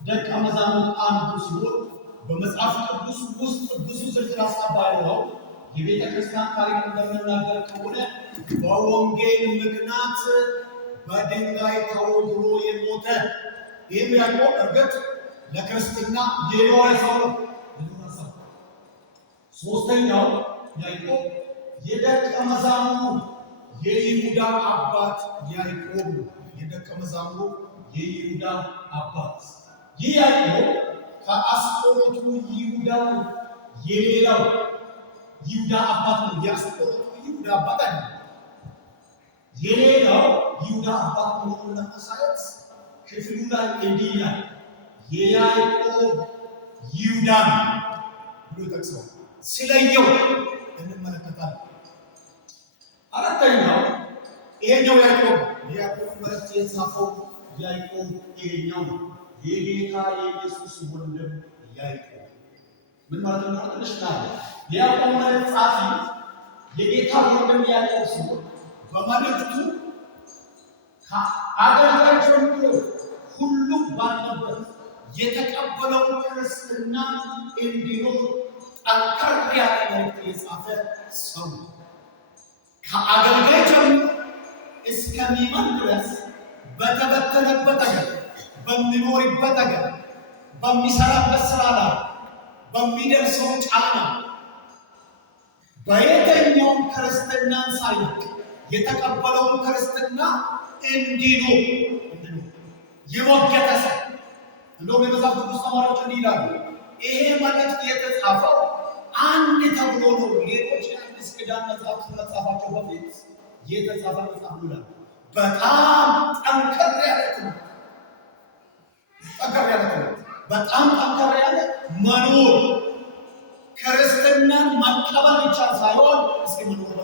ደቀ መዛሙርት አንዱ ሲሆን በመጽሐፍ ቅዱስ ውስጥ ብዙ ዝርዝር ሀሳብ ባይኖረው የቤተ ክርስቲያን ታሪክ እንደምናገር ከሆነ በወንጌል ምክንያት በድንጋይ ተወግሮ የሞተ ይህም ያዕቆብ እርግጥ ለክርስትና የኖረ ሰው ነው። ሶስተኛው ያዕቆብ የደቀ መዛሙርት የይሁዳ አባት ያዕቆብ ነው። የደቀ መዛሙርት የይሁዳ አባት ይህ ያዕቆብ ከአስቆሮቱ ይሁዳ የሌላው ይሁዳ አባት ነው። የአስቆሮቱ ይሁዳ አባት አይደለም። የሌላው ይሁዳ አባት መሆኑን ለማሳየት ክፍሉ ላይ እንዲህ ይላል፣ የያዕቆብ ይሁዳ ብሎ ጠቅሰዋል። ስለየው እንመለከታለን። አራተኛው ይሄኛው ያዕቆብ መልእክት የጻፈው ያዕቆብ ይሄኛው የጌታ የኢየሱስ ወንድም ያዕቆብ ምን ማለት ነው? ትንሽ ናለ ያዕቆብ መልእክት ጻፊ የጌታ ወንድም ያዕቆብ ሲሆን በመልእክቱ ከአገልጋይ ጀምሮ ሁሉም ባለበት የተቀበለው ክርስትና እንዲኖር ጠንከር ያለ መልእክት የጻፈ ሰው ከአገልጋይ ጀምሮ እስከሚመን ድረስ በተበተነበት አገር በሚኖርበት አገር በሚሰራበት ስራ ላይ በሚደርሰው ጫና በየትኛውም ክርስትናን ሳይለቅ የተቀበለውን ክርስትና እንዲኖር የሞገተ ሰው እንደውም የመጽሐፍ ቅዱስ ተማሪዎች እንዲህ ይላሉ፣ ይሄ መልእክት የተጻፈው አንድ ተብሎ ነው። ሌሎች የአዲስ ኪዳን መጽሐፍ መጻፋቸው በፊት የተጻፈ መጽሐፍ ነው። በጣም ጠንከር ያለ ትምህርት በጣም ጠንከር ያለ መኖር ክርስትናን መቀበል ብቻ ሳይሆን እስኪ መኖር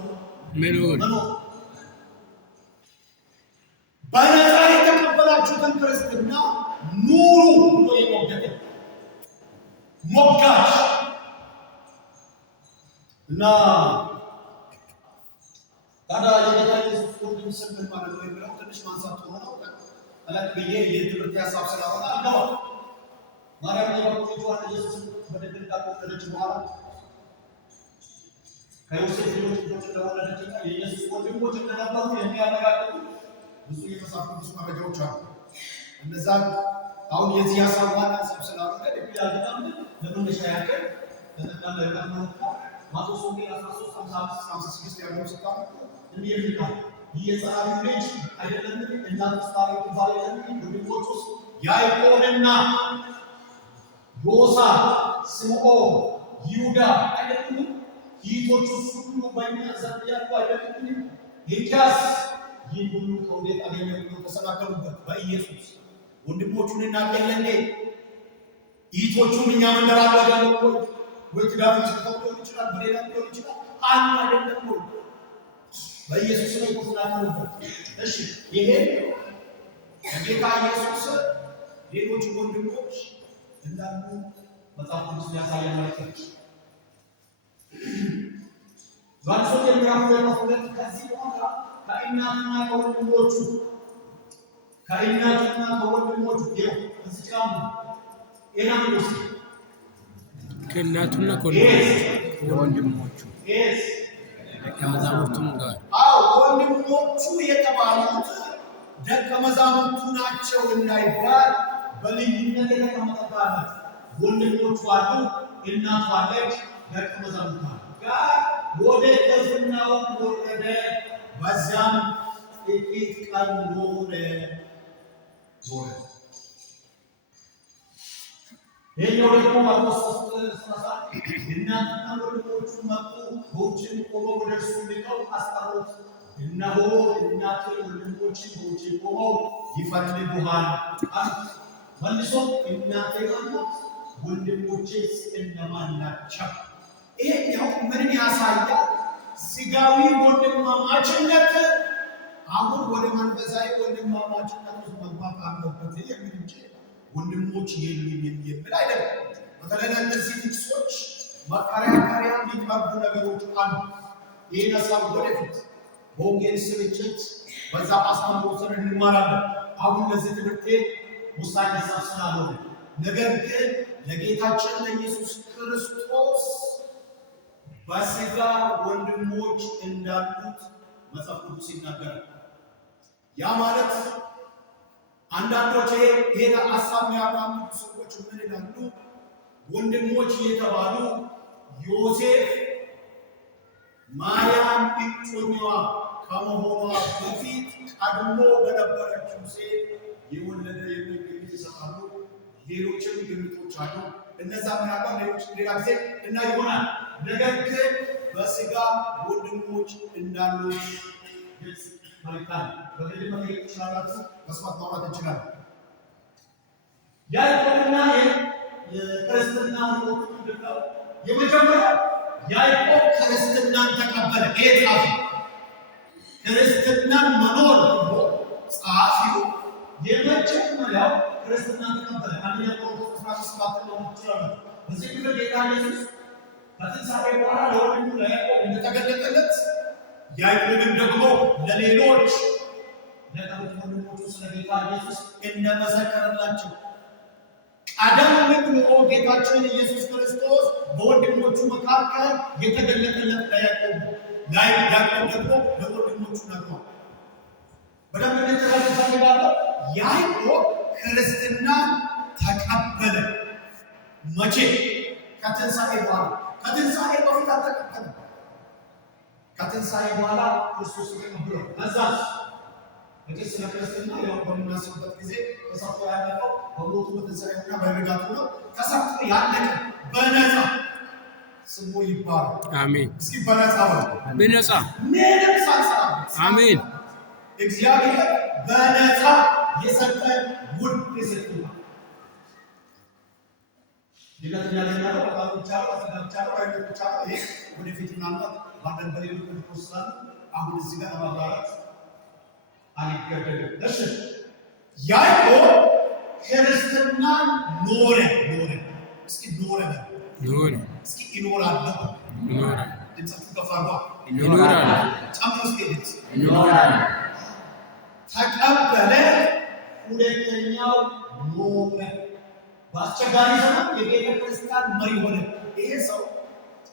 በነፃ የተቀበላችሁትን ክርስትና ኑሩ ብሎ የሞገተ ሞጋች እና ታዲያ የጌታ ኢየሱስ ወንድም ስም ምን ማለት ነው የሚለው ትንሽ ማንሳት ሆኖ ነው። አላክ ብዬ የትምህርት ሀሳብ ስላወራ አልገባም። ማርያም የባለቤቷን ኢየሱስ በድንግል ከወለደች በኋላ ከዮሴፍ ልጆች እንደወለደችና የኢየሱስ ወንድሞች እንደነበሩ የሚያረጋግጡ ብዙ የመጽሐፍ ቅዱስ መረጃዎች አሉ። እነዛ አሁን የዚህ ሀሳብ ዋና ሀሳብ ስላወራ ለምን ለመነሻ ያክል ተጠቃለ ለማለት ማቴዎስ ወንጌል 13:55-56 ያለው ስታው እንዲህ ይላል፣ የጸራቢ ልጅ አይደለም እናቱ ሳራ ባለቤት ወንድሞቹስ ያዕቆብና ዮሳ፣ ስምዖን፣ ይሁዳ አይደለም ይቶቹ ሁሉ በእኛ ዘንድ ያሉ አይደለም? እንኪያስ ይህ ሁሉ ከወዴት አገኘ ብለው ተሰናከሉበት። በኢየሱስ ወንድሞቹን እናገኘን እንዴ? ይቶቹን እኛ መንደር አላገኘን ወይ ትዳር ሊሆን ይችላል፣ በሌላ ሊሆን ይችላል። አንድ አይደለም ወይ? በኢየሱስ ላይ ተሰናከሉበት። እሺ ይሄ ጌታ ኢየሱስ ሌሎች ወንድሞች እንዳሉ መጽሐፍ ቅዱስ ያሳያል ማለት ነው። ዮሐንስ ወንጌል ምዕራፍ 2 ከዚህ በኋላ ከእናትና ከወንድሞቹ እዚህ ጋር ኤናምስ ከእናቱና ከወንድሞቹ ደቀ መዛሙርቱም ጋር ወንድሞቹ የተባሉት ደቀ መዛሙርቱ ናቸው እንዳይባል በልዩነት የተቀመጠባቸው ወንድሞቹ አሉ፣ እናቱ አለች፣ ደቀ መዛሙርቱ ጋር ወደ ቅፍርናሆም ወረደ። በዚያም ጥቂት ቀን ኖረ። ይህኛው ደግሞ ማርቆስ 3:13 እናትና ወንድሞቹ መጡ፣ በውጭም ቆመው ወደ እርሱ ልከው አስጠሩት። እነሆ እናትህ ወንድሞችህ በውጭ ቆመው ይፈልጉሃል አሉት። መልሶም እናቴ ናት፣ ወንድሞቼስ እነማን ናቸው? ይሄኛው ምንን ያሳያል? ስጋዊ ወንድማማችነት አሁን ወደ መንፈሳዊ ወንድማማችነት ውስጥ መግባት አለበት የሚል እንጂ ወንድሞች የሚል አይደለም። በተለይ እነዚህ ጥቅሶች መከራከሪያ የሚቀርቡ ነገሮች አሉ። ይህን ሀሳብ ወደፊት በወንጌል ስርጭት በዛ አስተምሮ ስር እንማራለን። አሁን ለዚህ ትምህርት ውሳኔ ሀሳብ ስላልሆነ ነገር ግን ለጌታችን ለኢየሱስ ክርስቶስ በሥጋ ወንድሞች እንዳሉት መጽሐፍ ቅዱስ ይናገራል። ያ ማለት አንዳንዶች ይሄን ሐሳብ የሚያራምዱ ሰዎች ምን ይላሉ? ወንድሞች የተባሉ ዮሴፍ ማርያም እጮኛዋ ከመሆኗ በፊት ቀድሞ በነበረችው ሴት የወለደ የሚል ግምት ይሰጣሉ። ሌሎችም ግምቶች አሉ። እነዛ ምናልባት ሌሎች ሌላ ጊዜ እና ይሆናል። ነገር ግን በሥጋ ወንድሞች እንዳሉት ግልጽ ማይታል በግል መጠየቅ ትችላላችሁ። መስማት ማውራት እንችላለን። ያዕቆብና የክርስትና ሕይወት ምንድን ነው? የመጀመሪያው ያዕቆብ ክርስትናን ተቀበለ። ጻፊ ክርስትናን መኖር ብሎ ጸሐፊው የመጀመሪያው ክርስትናን ተቀበለ። አንደኛ ቆሮንቶስ 17 ነው ይችላል። በዚህ ክፍል ጌታ ኢየሱስ ከትንሣኤ በኋላ ለወንድሙ ለያዕቆብ እንደተገለጠለት ያዕቆብም ደግሞ ለሌሎች ለቀሩት ወንድሞቹ ስለ ጌታ ኢየሱስ እንደመሰከረላቸው ቀደም ብሎ ጌታችን ኢየሱስ ክርስቶስ በወንድሞቹ መካከል የተገለጠለት ለያዕቆብ ደግሞ ለወንድሞቹ ነግሯል። በደንብ እንደተረዳችሁ ባለው ያዕቆብ ክርስትናን ተቀበለ። መቼ? ከትንሣኤ በኋላ። ከትንሣኤ በፊት አልተቀበለም። ከትንሣኤ በኋላ ክርስቶስ ተቀብሏል። ከዛስ እንግዲህ ስለ ክርስትና ያው በምናስብበት ጊዜ ተሰጥቶ ያለቀው በሞቱ በትንሣኤውና በንጋቱ ነው። ተሰጥቶ ያለቀ በነፃ ስሙ ይባላል። አሜን። እስኪ በነፃ በነፃ ምንም ሳንሰራበት አሜን። እግዚአብሔር በነፃ የሰጠን ውድ የሰጠን ሌላኛ ለማለት በቃሉ ቻለው አስተዳቻለው አይነት ቻለው ይሄ ወደፊት ምናልባት ባንደን በሌሉ ክርስቲያን አሁን እዚህ ጋር ማብራራት አይገደድም። እሺ ያዕቆብ ክርስትናን ኖረ። እስኪ ኖረ እስኪ ይኖራል። ድምፃችሁ ከፍ አድርጓ። ይኖራል ጨምሮ እስኪ ይኖራል። ተቀበለ። ሁለተኛው ኖረ። በአስቸጋሪ ዘመን የቤተ ክርስቲያን መሪ ሆነ። ይሄ ሰው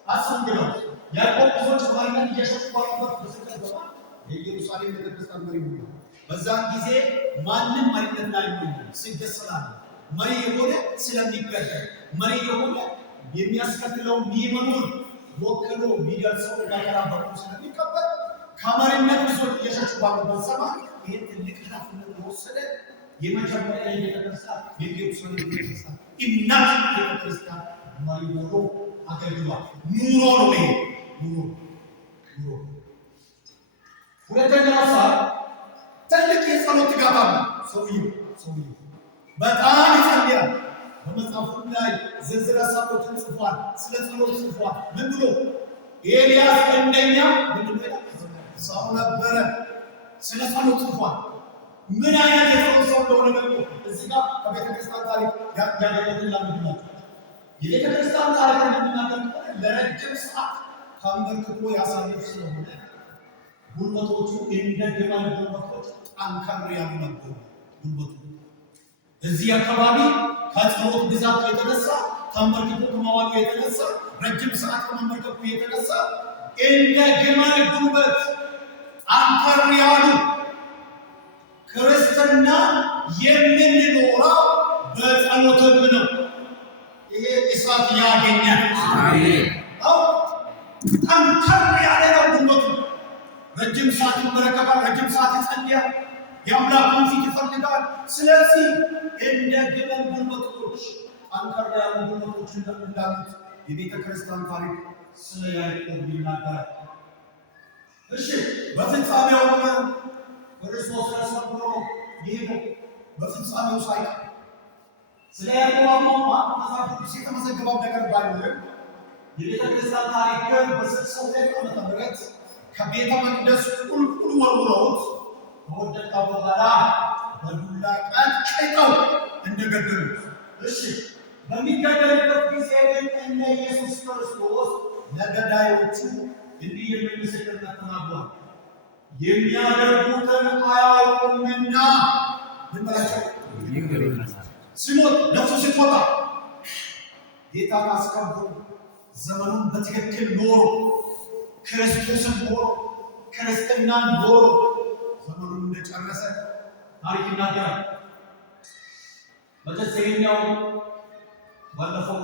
አስንግረው ያዕቆብ ብዙዎች በማይነት እየሸጡ ባሉበት በስደት ዘመን የኢየሩሳሌም ቤተ ክርስቲያን መሪ ሆነ። በዛን ጊዜ ማንም መሪነት ላይ ስደት ስላለ መሪ የሆነ ስለሚገደል መሪ የሆነ የሚያስከትለው ሚመኑን ወክሎ የሚደርሰው መከራ በሙሉ ስለሚቀበል ከመሪነት ብዙዎች እየሸጡ ባሉበት ዘመን ይሄ ትልቅ ኃላፊነት የወሰደ የመጀመሪያ የቤተክርስቲያን የኢየሩሳሌም ቤተክርስቲያን እናት ቤተክርስቲያን መሪ ሆኖ አገልግሏል። ኑሮ ነው ይሄ ኑሮ። ሁለተኛ ሀሳብ ትልቅ የጸሎት ትጋት አለ። ሰውዬው በጣም ይጸልያል። በመጽሐፉ ላይ ዝርዝር ሀሳቦችን ጽፏል። ስለ ጸሎት ጽፏል። ምን ብሎ ኤልያስ እንደኛ ሰው ነበረ። ስለ ጸሎት ጽፏል። ምን አይነት የጸሎት ሰው እንደሆነ ደግሞ እዚህ ጋር ከቤተ ክርስቲያን ታሪክ ያገኘትን ላምድናቸው። የቤተ ክርስቲያን ታሪክ የምናገር ለረጅም ሰዓት ተንበርክኮ ያሳልፍ ስለሆነ ጉልበቶቹ እንደ ግመል ጉልበቶች ጠንከር ያሉ ነበሩ። ጉልበቱ እዚህ አካባቢ ከጸሎት ብዛት የተነሳ ተንበርክኮ ከመዋሉ የተነሳ ረጅም ሰዓት ከመንበርከኩ የተነሳ እንደ ግመል ጉልበት ጠንከር ያሉ ክርስትና የምንኖረው በጸሎትም ነው። ይሄ እሳት ያገኛል። አሜን። ጠንከር ያለ ነው ጉልበቱ። ረጅም ሰዓት ይመለከታል። ረጅም ሰዓት ይጸልያል። የአምላኩን ፊት ይፈልጋል። ስለዚህ እንደ ግመል ጉልበቶች ጠንከር ያሉ ጉልበቶች እንዳሉት የቤተ ክርስቲያን ታሪክ ስለ ያዕቆብ ይናገራል። እሺ በፍጻሜው ክርስቶስ ተሰብሮ ይሄው በፍጻሜው ሳይቀር ስለ ያዕቆብ መጽሐፍ ቅዱስ የተመዘገበው ነገር ባይኖርም የቤተ ክርስቲያን ታሪክ ግን በ62 ዓመተ ምህረት ከቤተ መቅደስ ቁልቁል ወርውረውት ከወደቀ በኋላ በዱላ ቀጥቅጠው እንደገደሉት። እሺ በሚገደልበት ጊዜ ግን እነ ኢየሱስ ክርስቶስ ለገዳዮቹ እንዲህ የሚል ምስክርነት ተናግሯል። የሚያደርጉትን አያውቁምና ምን በላቸው? ሲሞት ነፍሱ ስትወጣ ጌታን አስከብሮ ዘመኑን በትክክል ኖሮ ክርስቶስን ኖሮ ክርስትናን ኖሮ ዘመኑን እንደጨረሰ ታሪክ ይናገራል። በተሰየኛው ባለፈው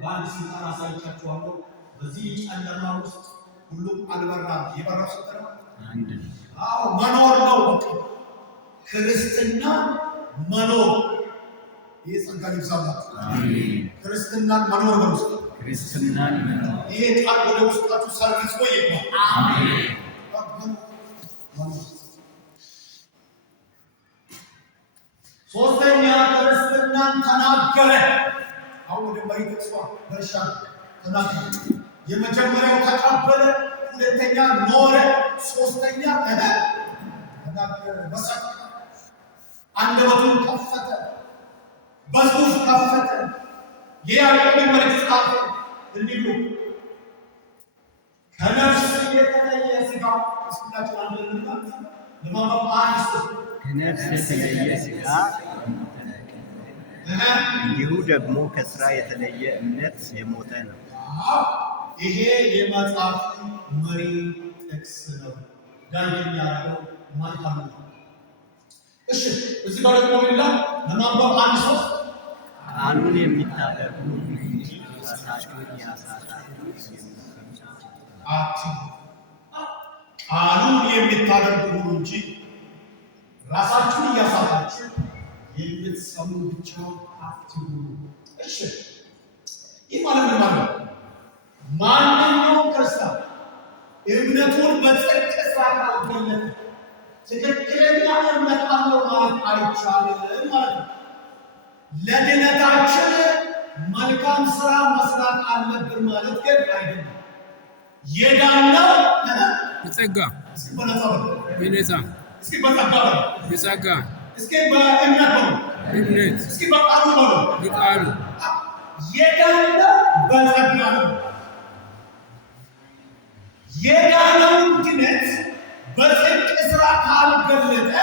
በአንድ ስልጣን አሳይቻችኋለሁ። በዚህ ጨለማ ውስጥ ሁሉም አልበራም። የበራው ሰጠረ አንድ መኖር ነው። ክርስትና መኖር የጸጋ ይብዛላት። አሜን። ክርስትናን መኖር ነው። ክርስትናን መኖር ይሄ ቃል ወደ ውስጣችሁ ሰርቪስ ወይ ይባል። አሜን። ሶስተኛ ክርስትናን ተናገረ። አሁን ወደ መሪ ተስፋ በርሻ ተናገረ። የመጀመሪያው ተቀበለ፣ ሁለተኛ ኖረ፣ ሶስተኛ ተናገረ። በሰቀ አንደበቱን ከፈተ፣ በጽሁፍ ከፈተ። የያዕቆብን መልእክት ጻፈ እንዲሉ ከነፍስ የተለየ ሥጋ እስኪላቸው አንደልና ለማመን አንስቶ ከነፍስ የተለየ ሥጋ እንዲሁ ደግሞ ከሥራ የተለየ እምነት የሞተ ነው። ይሄ የመጽሐፍ መሪ ጥቅስ ነው። ዳንኤል ያለው ማይካም ነው። እሺ እዚህ ጋር ደግሞ ይላል ለማንበብ አንድ ሰው ቃሉን የሚታደርጉ ራሳቸውን ያሳታሉ። ቃሉን የሚታደርጉ ሁሉ እንጂ ራሳችሁን እያሳታችሁ የምትሰሙ ብቻ አትሁኑ። እሺ ይህ ማለት ምን ማለት ነው? ማንኛውም ክርስቲያን እምነቱን በጽድቅ ሥራ ካልገለጠ ትክክለኛ እምነት አለው ማለት አይቻልም ማለት ነው። ለድነታችን መልካም ሥራ መስራት አለብን ማለት ግን አይደለም። የዳነው በጸጋ በነፃ እስኪ በጸጋ በጸጋ እስኪ በእምነት ነው እምነት እስኪ በቃሉ ነው በቃሉ የዳነው በጸጋ ነው። የዳነውን ድነት በጽድቅ ሥራ ካልገለጠ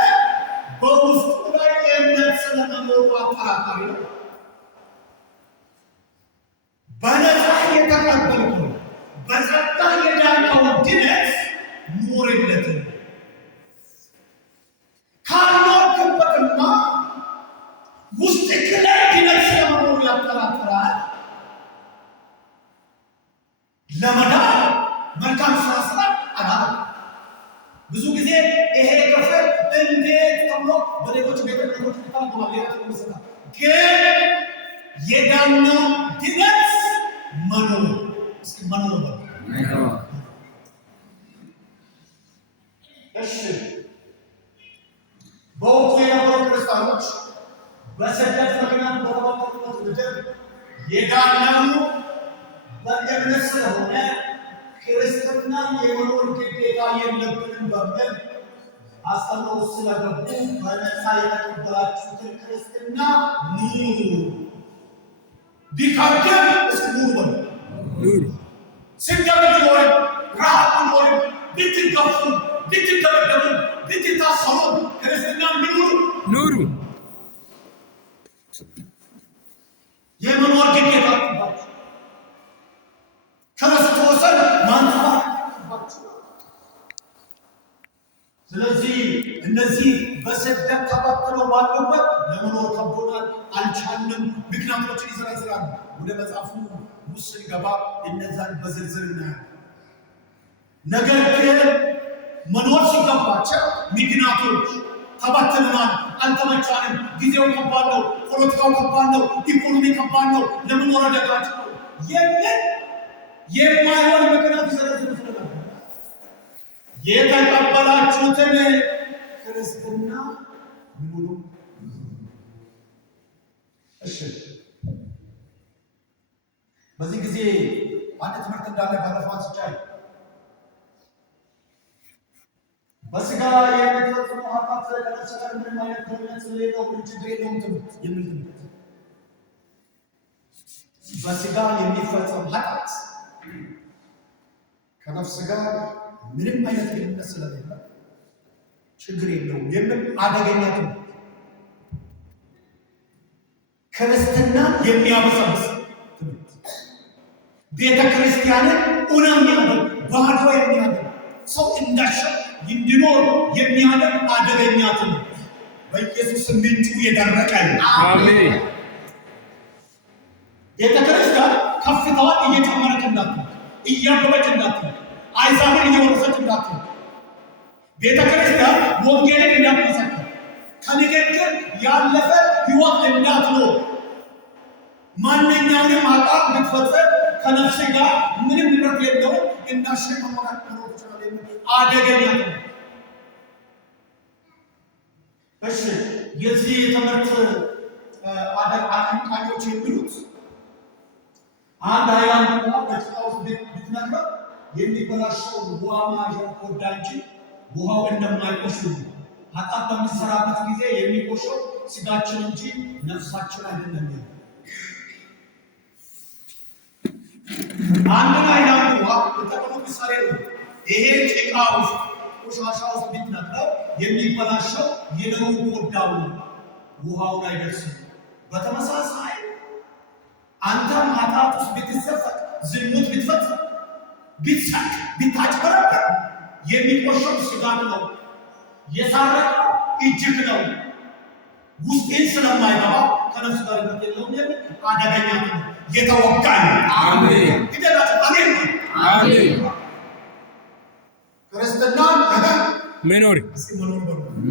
በውስጡ ላይ እምነት ስለመኖሩ አጠራጣሪ ነው። በነፃ የተቀበልከው በጸጋ የዳነውን ድነት ኑርለት። ካልኖርክበትማ ውስጥህ ላይ ድነት ስለመኖሩ ያጠራጥራል። ለመዳን መልካም ሥራ ስራ አላለም። ብዙ ጊዜ ይሄ ክፍል እንዴት ተብሎ በሌሎች ቤተ እምነቶች ይታወቃል። ሌላ ተመስላ ግን የዳነው ድነት መኖር እስኪ መኖር ነው። እሺ በወቅቱ የነበሩ ክርስቲያኖች በስደት ምክንያት በተባበሩበት ምድር የዳነው በእምነት ስለሆነ ክርስትና የመኖር ግዴታ የለብንም በሚል አስተምረው ስለገቡ በነፃ የተቀበላችሁትን ክርስትና ኑሩ። ቢከብድም እስኪ ኑሩ በሉ። ስደት ቢኖርም ረሃብ ቢኖርም ብትገፉ፣ ብትደበደቡ፣ ብትታሰሩ ክርስትና ኑሩ። የመኖር ግዴታ አለባችሁ። ክርስቶስን ማንሳት አለባችሁ። ስለዚህ እነዚህ በስደት ተበትነው ባሉበት ለመኖር ከብዶናል፣ አልቻልንም፣ ምክንያቶችን ይዘረዝራሉ። ወደ መጽሐፉ ውስጥ ስንገባ እነዛን በዝርዝር እናያለን። ነገር ግን መኖር ሲገባቸው ምክንያቶች ተበትነናል፣ አልተመቻንም፣ ጊዜው ከባድ ነው፣ ፖለቲካው ከባድ ነው፣ ኢኮኖሚ ከባድ ነው፣ ለመኖር አደጋችን ነው የሚል የማይሆን ምክንያት ይዘረዝሩ ስለነበር የተቀበላችሁትን ክርስትና ኑሩ። እሺ በዚህ ጊዜ አንድ ትምህርት እንዳለ ባለፈው አንስቻለሁ። በስጋ የሚፈጽሙ ኃጢአት ከነፍስ ጋር ምንም አይነት ግንኙነት ስለሌለው ምን ችግር የለውም የሚል ትምህርት። በስጋ የሚፈጸም ኃጢአት ከነፍስ ጋር ምንም አይነት ግንኙነት ስለሌለ ችግር የለውም የሚል አደገኛ ትምህርት። ክርስትና የሚያበሰብስ ትምህርት፣ ቤተ ክርስቲያንን የሚያደርግ ባዶ የሚያደርግ ሰው እንዳሻው እንዲኖር የሚያደርግ አደገኛ ትምህርት በኢየሱስ ምንጩ የደረቀ አሜን። ቤተ ክርስቲያን ከፍታዋን እየጨመረች እንዳትል፣ እያበበች እንዳትል፣ አይዛብን እየወረሰች እንዳትል፣ ቤተ ክርስቲያን ወንጌልን እንዳትመሰክር፣ ከንግግር ያለፈ ሕይወት እንዳትኖር፣ ማንኛውንም አቃም ብትፈጽም ከነፍስ ጋር ምንም ንብረት የለውም እንዳሸን መሞራት ይችላል የሚል አደገኛ ነው። እሺ የዚህ የትምህርት አቀንቃኞች የሚሉት አንድ ሃይላንድ ውሃ በጭቃ ውስጥ ብትነግረው የሚበላሸው ውሃ ማያዣው ኮዳ እንጂ ውሃው እንደማይቆሽ ኃጢአት በምንሰራበት ጊዜ የሚቆሸው ስጋችን እንጂ ነፍሳችን አይደለም። አንድ ሃይላንድ ውሃ የተጠቀሙት ምሳሌ ነው። ይሄ ጭቃ ውስጥ ቆሻሻ ውስጥ ብትነግረው የሚበላሸው የደሙ ኮዳው ውሃውን አይደርስም። በተመሳሳይ አንተም ኃጢአት ውስጥ ብትዘፈቅ፣ ዝሙት ብትፈጽም፣ ብትሰርቅ፣ ብታጭበረብር የሚቆሸው ስጋት ነው። የሳረቀው እጅግ ነው። ውስጤን ስለማይገባ ከነፍስ ጋር የለውም የሚል አደገኛ ነው። የተወጋኝ አሜን ይደላችሁ አሜን አሜን። ክርስትና መኖር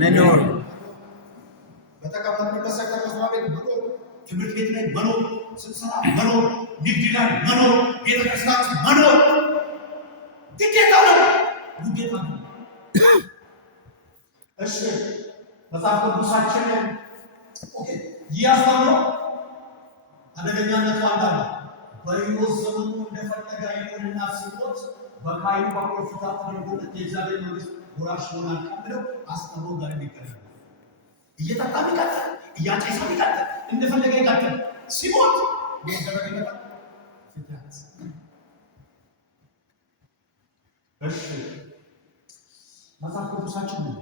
መኖር በተቀመጥንበት ሰከር መስሪያ ቤት መኖር፣ ትምህርት ቤት ላይ መኖር፣ ስብሰባ መኖር፣ ንግድ ላይ መኖር፣ ቤተክርስቲያን መኖር ግዴታ ነው፣ ግዴታ ነው። እሺ መጽሐፍ ቅዱሳችን ኦኬ ያስተምሮ አደገኛነቱ አንዳንድ በሕይወት ዘመኑ እንደፈለገ ይሆንና ሲሞት በካይኑ በፕሮፊታ ተደርጎለት የእግዚአብሔር መንግሥት ወራሽ ይሆናል ብለው አስተምሮ ጋር የሚገናኝ እየጠጣ ይቀጥል፣ እያጨሰ ይቀጥል፣ እንደፈለገ ይቀጥል፣ ሲሞት ይደረግ ይመጣል ፍትሃት። እሺ መጽሐፍ ቅዱሳችን ነው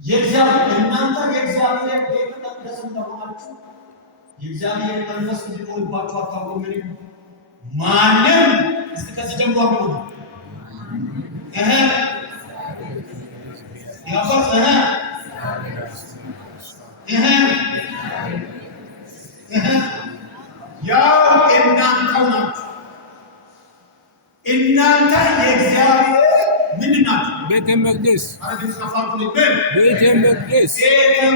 የእግዚአብሔር እናንተ የእግዚአብሔር ቤተ መቅደስ እንደሆናችሁ የእግዚአብሔር መንፈስ እንዲኖርባችሁ አታውቁምን? ማንም እስቲ ከዚህ ጀምሮ አብሮ ያፈርስ ያው እናንተው ናችሁ። እናንተ የእግዚአብሔር ምንድን ናችሁ? ቤተ መቅደስ ቤተ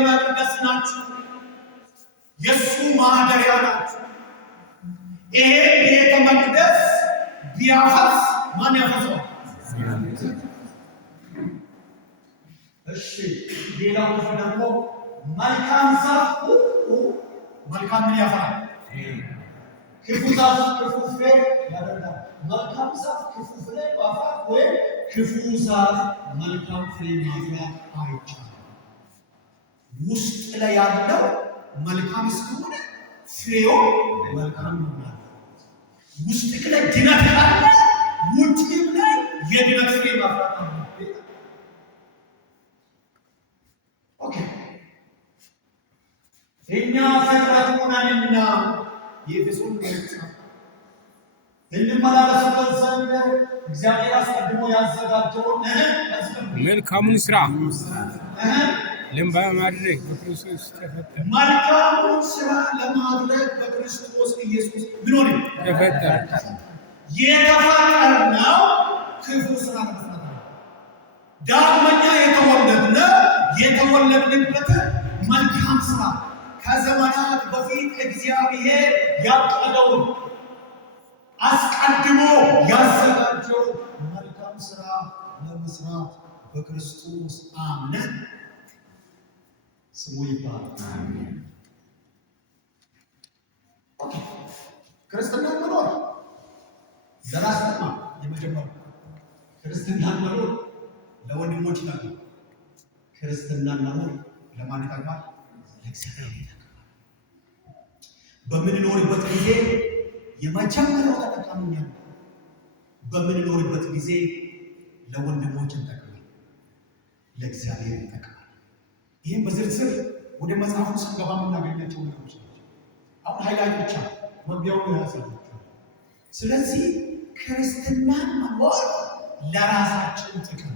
መቅደስ ናችሁ። የእሱ ማደሪያ ናችሁ። ይሄ ቤተ መቅደስ ቢያፈርስ ማን ያፈርሰዋል? እሺ ሌላው ክፍል ደግሞ መልካም ዛፍ ሁሉ መልካም ምን ያፈራል? ክፉ ዛፍ ክፉ ፍሬ ያደርጋል። መልካም ዛፍ ክፉ ፍሬ ማፍራት ወይም ክፉ ዛፍ መልካም ፍሬ ማፍራት አይቻልም። ውስጥ ላይ ያለው መልካም እስከሆነ ፍሬው መልካም ይሆናል። ውስጥ ላይ ድነት ካለ ውጭም ላይ የድነት ፍሬ ማፍራት ነው። ኦኬ እኛ ፍጥረት ሆነንና የኤፌሶን መልእክት እንመላለስበት ዘንድ እግዚአብሔር አስቀድሞ ያዘጋጀውን መልካሙን ስራ ለማድረግ በክርስቶስ ተፈጠረ። መልካሙን ስራ ለማድረግ በክርስቶስ ኢየሱስ ምን ሆነ? ተፈጠረ። የተፈጠርነው ክፉ ስራ ለመስራት ነው። ዳግመኛ የተወለድንበት መልካም ስራ ከዘመናት በፊት እግዚአብሔር ያቀደውን አስቀድሞ ያዘጋጀው መልካም ስራ ለመስራት በክርስቶስ አምነን ስሙ ይባላል። አሜን። ኦኬ ክርስትና መኖር ዘራስማ የመጀመሪያው ክርስትና መኖር ለወንድሞች ይጠቅማል። ክርስትና መኖር ለማን ይጠቅማል? ለእግዚአብሔር ይጠቅማል። በምንኖርበት ጊዜ የመጀመሪያው ተጠቃሚኛ ነው። በምንኖርበት ጊዜ ለወንድሞች ይጠቅማል፣ ለእግዚአብሔር ይጠቅማል። ይህም በዝርዝር ወደ መጽሐፉ ስንገባ የምናገኛቸው ነገሮች ናቸው። አሁን ሃይላይት ብቻ መግቢያውን ያሳያቸው። ስለዚህ ክርስትናን መኖር ለራሳችን ጥቅም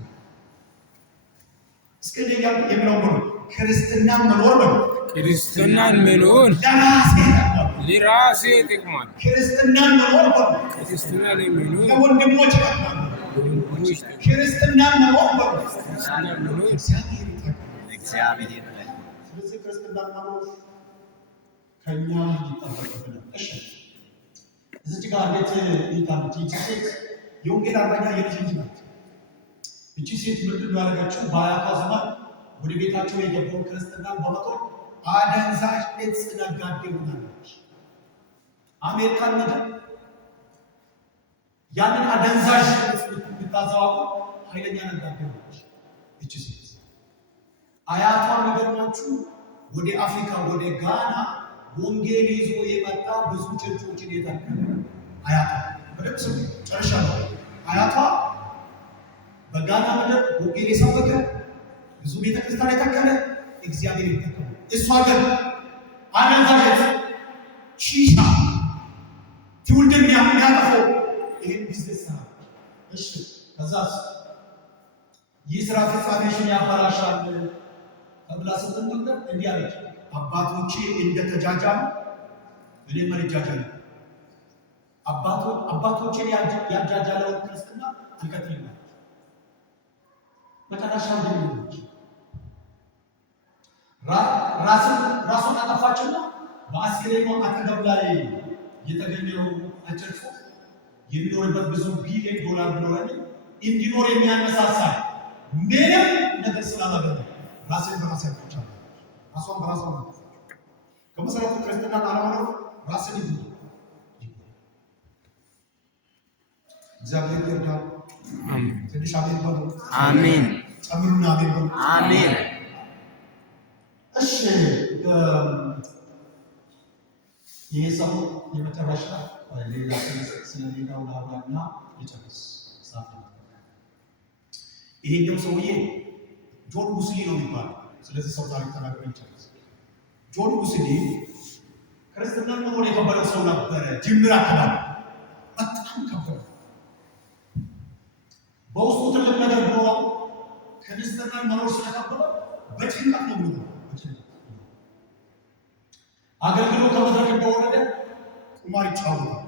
እስከ ሌላ የምለው ነው። ክርስትናን መኖር ነው። ክርስትናን መኖር ለራሴ ጥቅማል። ክርስትናን መኖር ነው። ክርስትናን መኖር ለወንድሞች ይጠቅማል። ክርስትናን መኖር ነው። ክርስትናን መኖር እግዚአብሔር ይመስገን። ስለዚህ ክርስትናን መኖር ከኛ ይጠበቅብናል። እሺ እዚህ ጋር እንዴት ይታምጪ ሴት የወንጌል አርበኛ የልጅ ልጅ ናት። እቺ ሴት ምንድን ነው ያደረገችው? በአያቷ ዘመን ወደ ቤታቸው የገባው ክርስትናን በመጦር አደንዛዥ እጽ ነጋዴ ሆናለች። አሜሪካን ምድር ያንን አደንዛዥ እጽ የምታዘዋውር ኃይለኛ ነጋዴ ሆናለች እቺ ሴት። አያቷ የሚገርማችሁ ወደ አፍሪካ ወደ ጋና ወንጌል ይዞ የመጣ ብዙ ቸርቾችን የተከለ አያቷ በደንብ ስሙ። ጨርሻለሁ። አያቷ በጋና ምድር ወንጌል የሰበከ ብዙ ቤተክርስቲያን የተከለ እግዚአብሔር የተከለ፣ እሷ ግን አደንዛዥ ሺሻ ትውልድን የሚያጠፈው ይህን ቢዝነስ ነው። እሺ ከዛስ ይህ ስራ ፍጻሜሽን ያበላሻል ተብላ ስትነገር እንዲህ አለች፣ አባቶቼ እንደተጃጃሉ እኔም አልጃጃልም። አባቶቼን ያጃጃለውን ክርስትና አልቀጥልም። መጨረሻ እንደሚሆነች ራሱን አጠፋችና በአስክሬኗ አጠገብ ላይ የተገኘው አጭርፎ የሚኖርበት ብዙ ቢሊዮን ዶላር ቢኖረኝ እንዲኖር የሚያነሳሳ ምንም ነገር ስላላገኘ ራሴን በራሴ አጥቻለሁ። ራሷን በራሷ ነው። ከመሰረቱ ክርስትና አለመኖር ራስን ይጉዳል። እግዚአብሔር ይርዳል። አሜን። ትንሽ አሜን በሉ። አሜን። ጨምሩና አሜን በሉ። አሜን። እሺ ይሄ ሰው የመጨረሻ ሌላ ስለሌላው ላብራና የጨርስ ሳፍ ነው። ይሄኛው ሰውዬ ጆን ጉስሊ ነው የሚባለው። ስለዚህ ሰው ታሪክ ተናግሮ ይጨርስ። ጆን ጉስሊ ክርስትናን መኖር የከበደው ሰው ነበረ። ጅምር አካባቢ በጣም ከበደ። በውስጡ ትልቅ ነገር ቢኖረው ክርስትናን መኖር ስለከበደ በጭንቀት ነው የሚኖረው። አገልግሎ ከመድረክ እንደወረደ ቁማር ይጫወታል።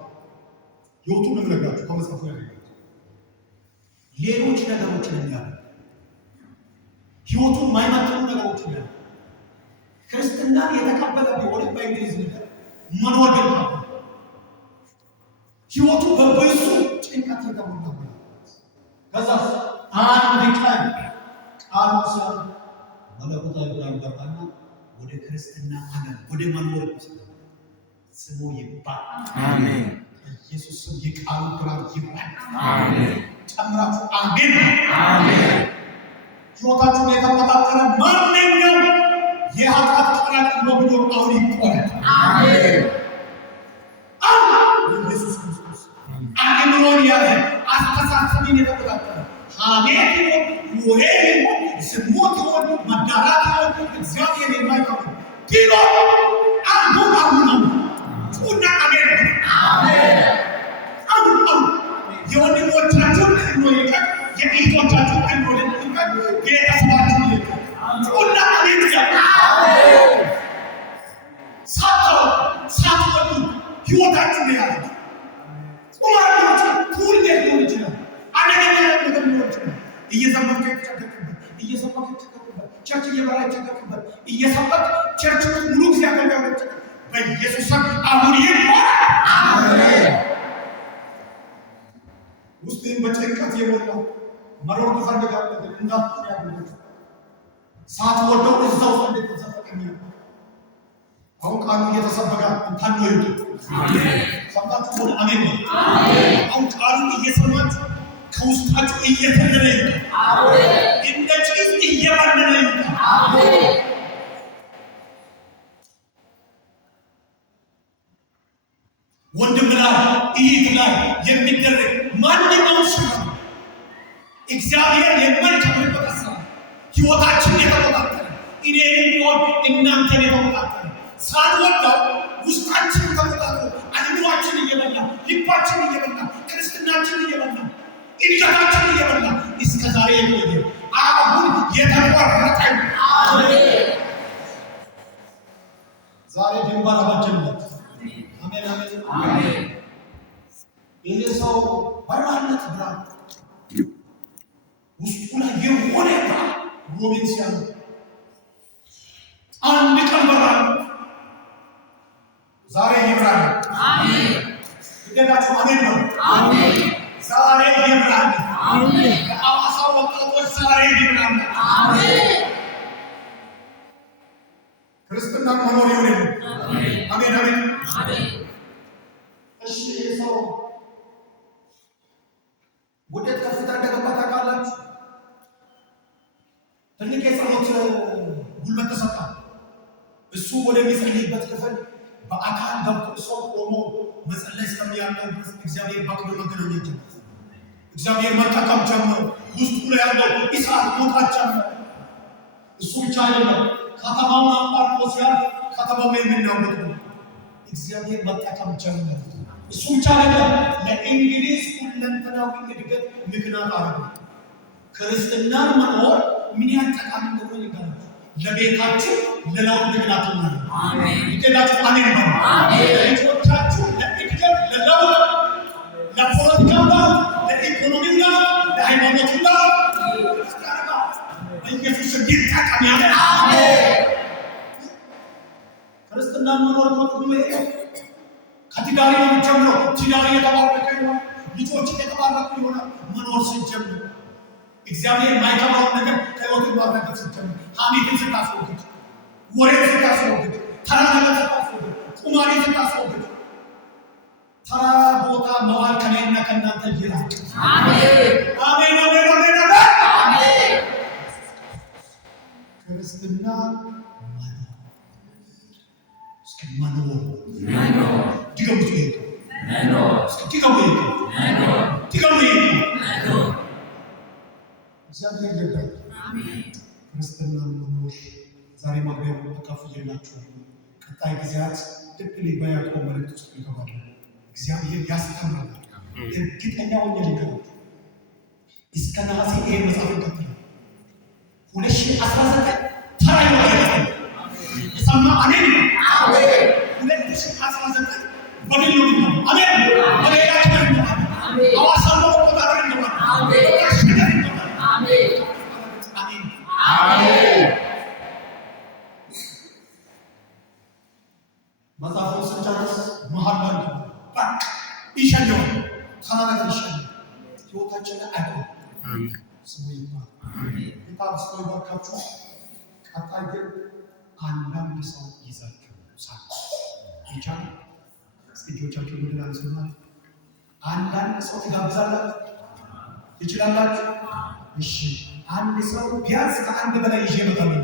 ህይወቱን ነው የምነግራችሁ ከመጽሐፉ ያገኛል። ሌሎች ነገሮችን የሚያደርግ ህይወቱን የማይመጥኑ ነገሮችን ያደርግ ክርስትናን የተቀበለ ቢሆንም በእንግሊዝ ነገር መኖር ግን ህይወቱ በብዙ ጭንቀት የተሞላ ነው። ከዛስ አንድ ቀን ቃሉ ሲያል መለኮታዊ ብርሃን ገባና ወደ ክርስትና ዓለም ወደ መኖር ስሙ ይባል። አሜን። ኢየሱስ ስም የቃሉ ብርሃን ይባል። አሜን። ጨምራችሁ አሜን። አሜን። ሕይወታችሁን የተቆጣጠረ ማንኛውም የኃጢአት ቀራጭ ቢኖር አሁን ይቆረጥ። አሜን። ኢየሱስ ክርስቶስ አእምሮን ያዘ፣ አስተሳሰብን የተቆጣጠረ ሐሜት ይሁን ወሬ ይሁን ዝሙት ይሁን መዳራት ይሁን እግዚአብሔር የማይቀበል ቢኖር አሁን ጩና አሜን። አሜን። አሁን የወንድሞቻችሁን አይኖ ይቀር፣ የእህቶቻችሁን አይኖ ይቀር፣ ቤተሰባችሁን ይቀር። ጩና አሜን። አሜን። ሳትወዱ ሕይወታችሁ ነው ያለው። ቁማሮች ሁሌ ሊሆን ይችላል። አደገኛ ነገር ሊሆን ይችላል። እየዘመርክ የተቸገርክበት፣ እየሰበክ የተቸገርክበት፣ ቸርች እየመራ የተቸገርክበት፣ እየሰበክ ቸርች ሙሉ ጊዜ አገልጋዮች በኢየሱስ ስም አሁን ይቆረጥ። አሜን። ውስጤን በጭንቀት የሞላው መኖር ትፈልጋለህ እንዳትሆን ያደርጋል። ሳትወደው እዛው ውስጥ እንደተዘፈቀኝ አሁን ቃሉ እየተሰበከ እንታን ነው ይሉ ሰምታችሁ ወደ አሜን ነው። አሁን ቃሉ እየሰማችሁ ከውስጣችሁ እየተነነ ይሉ እንደ ጭስ እየበረደ ይሉ ወንድም ላይ እህት ላይ የሚደረግ ማንኛውም ስራ እግዚአብሔር የማይከብርበት ሀሳብ ሕይወታችን የተቆጣጠረ እኔንም ቢሆን እናንተን የተቆጣጠረ ሳንወጣው ውስጣችን ተቆጣጥሮ አእምሯችን እየበላ ልባችን እየበላ ክርስትናችን እየበላ እድገታችን እየበላ እስከ ዛሬ የቆየ አሁን የተቆረጠ ዛሬ ድንበር አባጀንበት። አሜን አሜን አሜን። ይሄ ሰው በራነት ብራ ውስጡ ላይ የሆነ ሮቤት ሲያሉ አንድ ቀን በራ ዛሬ ይብራል። አሜን። እንደናችሁ አሜን ነው። አሜን። ዛሬ ይብራል። አሜን። የሐዋሳ ወጣቶች ዛሬ ይብራል። አሜን። ክርስትና መኖር ይሁን። አሜን አሜን አሜን። እሺ ሰው ወዴት ከፍታ እንደገባ ታውቃላችሁ? ትልቅ የጸሎት ጉልበት ተሰጣ። እሱ ወደሚጸልይበት ክፍል በአካል ገብቶ ሰው ቆሞ መጸለይ ስለሚያለው እግዚአብሔር ባክሎ መገናኘት ጀመረ። እግዚአብሔር መጠቀም ጀመረ። ውስጡ ላይ ያለው እሳት መውጣት ጀመረ። እሱ ብቻ አይደለም፣ ከተማውን አቋርጦ ሲያልፍ ከተማው የሚናወጥ ነው። እግዚአብሔር መጠቀም ጀመረ። እሱ ብቻ አይደለም፣ ለእንግሊዝ ሁለንተናዊ እድገት ምክንያት አደረገ። ክርስትናን መኖር ምን ያህል ጠቃሚ እንደሆነ ይገባል። ለቤታችሁ ለለውጥ ምክንያት ነው። አሜን። ይገዳችሁ አሜን ነው። አሜን። ለልጆቻችሁ ለእድገት ለለውጥ ለፖለቲካው ለውጥ ለኢኮኖሚው ለውጥ ለሃይማኖቱ ለውጥ በኢየሱስ ስም ይጠቀም ያለ አሜን። ክርስትናን መኖር ጥቅሙ ነው። ከትዳር ነው ጀምሮ ትዳር የተባረከ ይሆናል። ልጆች የተባረኩ ይሆናል። መኖር ሲጀምር እግዚአብሔር ማይከብረውን ነገር ከህይወት ማድረግ ሲጀምር ሐሜትን ስታስወግድ፣ ወሬን ስታስወግድ፣ ተራ ነገር ስታስወግድ፣ ቁማሬን ስታስወግድ ተራ ቦታ መዋል ከእኔና ከእናንተ ይራቅ። አሜን አሜን አሜን አሜን አሜን። ክርስትና መኖር ድገሙት ይሄ መኖር ድገሙ ይሄ እግዚአብሔር ይርዳል። ክርስትና መኖር ዛሬ ማግቢያ ተካፍዬላችኋለሁ። ቀጣይ ጊዜያት ትክክል በያዕቆብ መልእክት ውስጥ ይገባል። እግዚአብሔር ያስተምራል። እርግጠኛ ሆኜ ልንገራችሁ እስከ ነሐሴ ይሄን መጽሐፍ እንቀጥላለን። 2019 ተራ ይሆናል። የሰማ አሜን ነው። አሜን። 2019 በድል ነው የሚሆነው። አሜን። በሌላ ችግር ይሆናል። አሜን። ሐዋሳ ነው ቆጣሪ ይሆናል። አሜን። አሜን አሜን አሜን። መጽሐፉን ስንጨርስ መሀል ላይ በቃ ይሸኘዋል። ተናገር ይሸኘዋል። ህይወታችን ላይ አይቆም። አሜን። ስሙ ይባል። አሜን። ጌታ በስሙ ይባርካችሁ። ቀጣይ ግን አንዳንድ ሰው ይዛችሁ ሳት ይቻል እስኪጆቻችሁ ምንድን አንስናል። አንዳንድ ሰው ትጋብዛላችሁ ይችላላችሁ። እሺ አንድ ሰው ቢያንስ ከአንድ በላይ ይዤ እመጣለሁ።